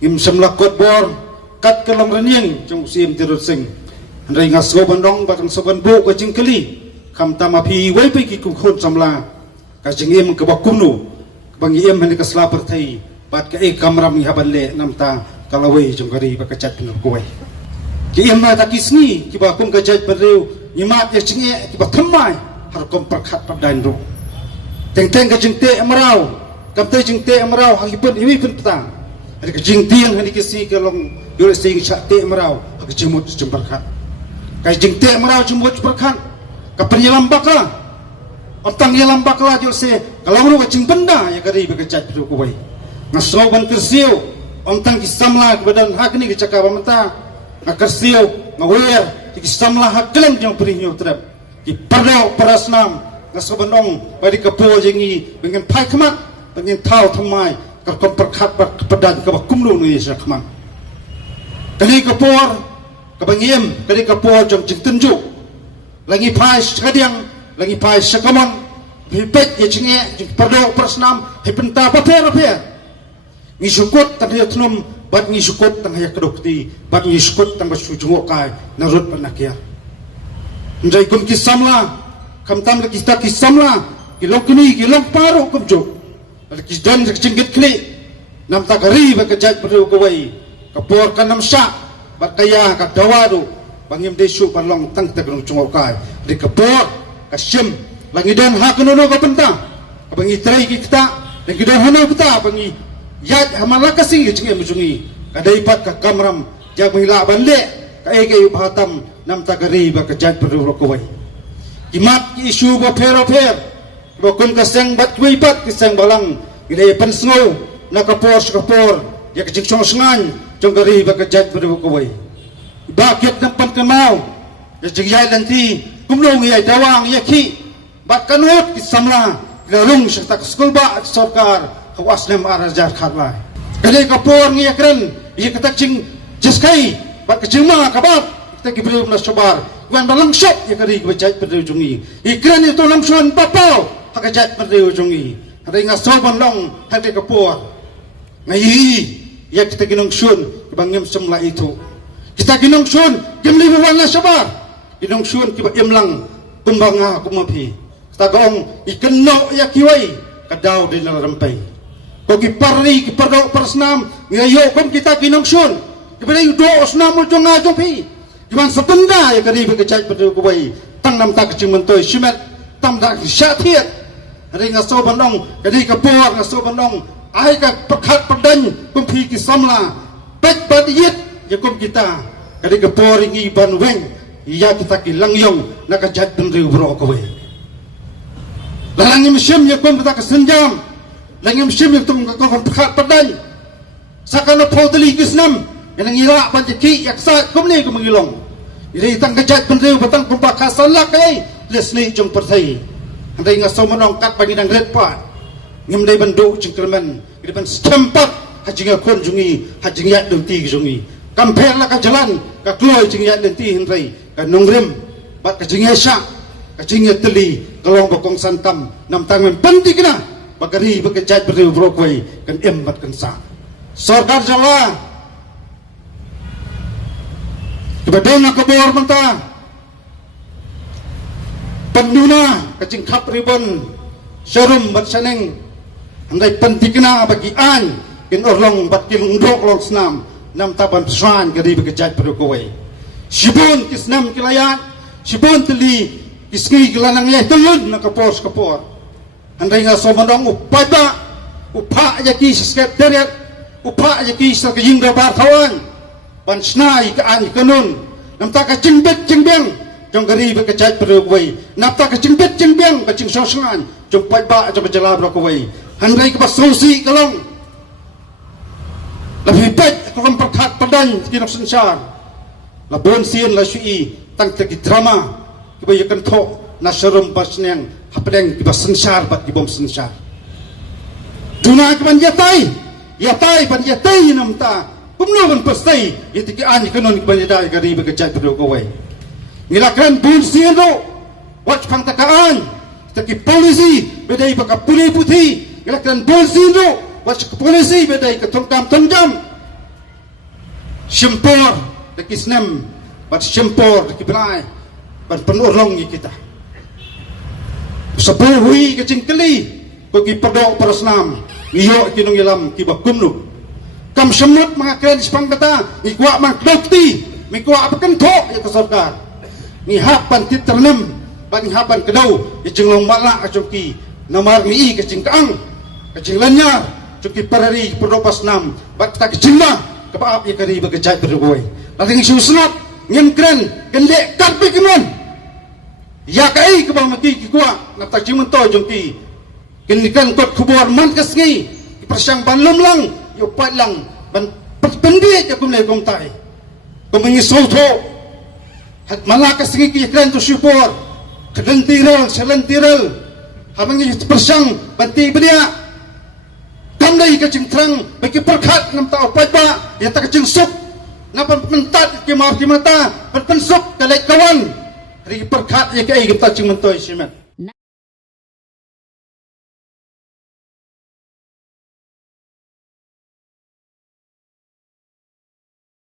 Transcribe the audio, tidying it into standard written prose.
ngim semla kot bor kat kelam renyeng jong sim tirut sing andai ngaso bandong batang soban bu ka jingkeli kam tama phi wai pe ki ku khon samla ka jingem ka bakumnu bang iem hani ka sla perthai bat ka e kamram ni haballe namta kalawai jong gari ba ka chat pinu ko wai ki iem na ta kisni ki ba kum ka chat pereu nyimat ye chinge ki ba thammai har kom prakhat padain ro teng ka jingte amrau kam te jingte amrau hangipun iwi pun petang ada ke jingtiang hani kisi kalong yul sing chate amrau ka jimut jembarkhat ka jingte amrau jimut berkhat ka penyelam bakla otang yelam bakla yul se kalong ro ka jing benda ya kari bekecat piru ko wai ngaso ban kersiu ontang kisamla badan hak ni kecaka bamenta ngakersiu ngawer kisamla hak keleng jong perinyo terap ki pardau parasnam ngaso bandong bari ka po jingi dengan pai khamat dengan thau thamai ka kom perkhat pedan ka kumlu ni sakman kali ka por ka bangiem kali ka por jong jing tunju lagi pai sekadiang lagi pai sekaman bipet ye jinge jing pardau parasnam hipenta paper ngi sukut tan ya tnum bat ngi sukut tan ya kedokti bat ngi sukut tan basu jungo kai narut panakia njai kum kisamla kam tam la kita kisamla kilong kini kilong paru kum jo al kisdan jingit kli nam ta gari ba kajat peru ko wai kapor kanam sha bat kaya ka dawadu bangim desu palong tang ta grong jungo kai di kapor kasim langi dan hakuno ka penta bangi trai kita dan gidan hano kita bangi yat hamala kasing jinge mujungi kadai pat ka kamram jag mila banle ka ege bhatam nam tagari ba kajat peru ko wai imat ki isu ba phero ba kun ka sang bat wi pat ki sang balang gile pan sngo na kapor ya ka jingchong sngan jong gari ba kajat peru ko wai ba ket nam pan kanau ya jingyai lanti kumlo ngi ai dawang ya ki bat kanut ki samla lalung sa skul ba sarkar wasnem arajar khatla kali kapor ngi akren ye kata jing jeskai bat kejima kabat kita gibru na sobar wan balang shop ye kari bajat perdu jungi ikran itu langsuan papau hakajat perdu jungi ada ngaso bandong hade kapor ngai ya kita ginong sun bangem semla itu kita ginong sun gemli wan na sobar ginong sun kiba imlang tumbanga kumapi kita gong ikenno ya kiwai kadau di dalam rempai koki parri ki pardo persnam ngayo kom kita kinongsun kibere yudo osnam ujung ngajong pi juman sependa ya kari bekecai pada kubai tang nam tak kecing mentoi simet tam dak syatiat ring ngaso bandong kadi kapor ngaso bandong ai ka pekat pedan kom pi ki samla pet badiyet ya kom kita kadi kapor ngi ban weng ya kita ki langyong nak kajat pendri bro kubai lalang musim ya kom kita kesenjam lagi musim yang tung kau perkat padan sakana poteli kisnam yang ngira panjaki yaksat kumni ku mengilong jadi tang kejat pendeu batang kumpak kasalak kai lesni jong perthai andai ngaso menong kat bagi dang red pat ngim dai bandu jingkelmen di depan stempat hajinga kon jungi hajinga denti jungi kamper la ka jalan ka kloy jinga denti hindrai ka nongrem bat ka jinga sya ka jinga teli kalong bokong santam nam tang pentikna bagari bekejat beriu brokway kan embat kan sa sarkar jala kibadeng na kabor manta penduna kacing khap ribon syarum bat saneng andai pentikna bagi an kin orlong bat kin ndok long snam nam taban swan gari bekejat beriu kway sibun kisnam kilayan sibun teli kisngi kilanang ye telun na kapor andai ngaso mandong upa yaki sekretariat upa yaki sakjing dabar tawan ban snai ka an kanun namta ka jingbet jingbeng jong gari bekejat perwai namta ka jingbet jingbeng ka jing sosangan jong pai ba jong jala brokoi andai ka basosi kalong lebih baik kalong perkat padan kinok sensar la bon sien la sui tang teki drama kebayakan tho nasarum pasneng hapdeng kiba sensar bat kibom sensar duna kiban yatai ban yatai namta kumno ban pastai yatiki ani kanon kiban yatai gari bekejat perlu kawai ngilakan bun siendo wat pangtakaan taki polisi bedai baka puli putih ngilakan bun siendo wat polisi bedai ka tongkam tonjam Syempor deki senem, bat syempor deki belai, ban penuh long kita. Sebuhui kecing keli, bagi pedok perasnam, iyo kinong ilam kibak kumnu. Kam semut mengakren sepang kata, ikuak mangklukti, mikuak apakentok ya kesorkar. Ni hapan titernem, ban hapan kedau, ya jenglong malak acungki, namar ni kecing kaang, kecing lanyar, cuki parari pedok pasnam, bat tak kecing mah, kepaap ya kari bagajai berduai. Lating susnot, ngem-kren, gendek karpi kemun. Ya kai ke bang mati ki kuat nak tak cium to jongki kenikan kot kubur man kesngi persang banlum lang yo pat lang ban pendi ya kum le kum tai kum ngi soto hat malaka kesngi ki kran to syupor kedentirel selentirel hamangi persang banti bedia kam dai ka cingtrang bagi perkat nam ta opat ba ya tak cingsuk napan mentat ki mar ki mata pensuk kalai kawan Ri perkat ya kai kita cing mentoi simet.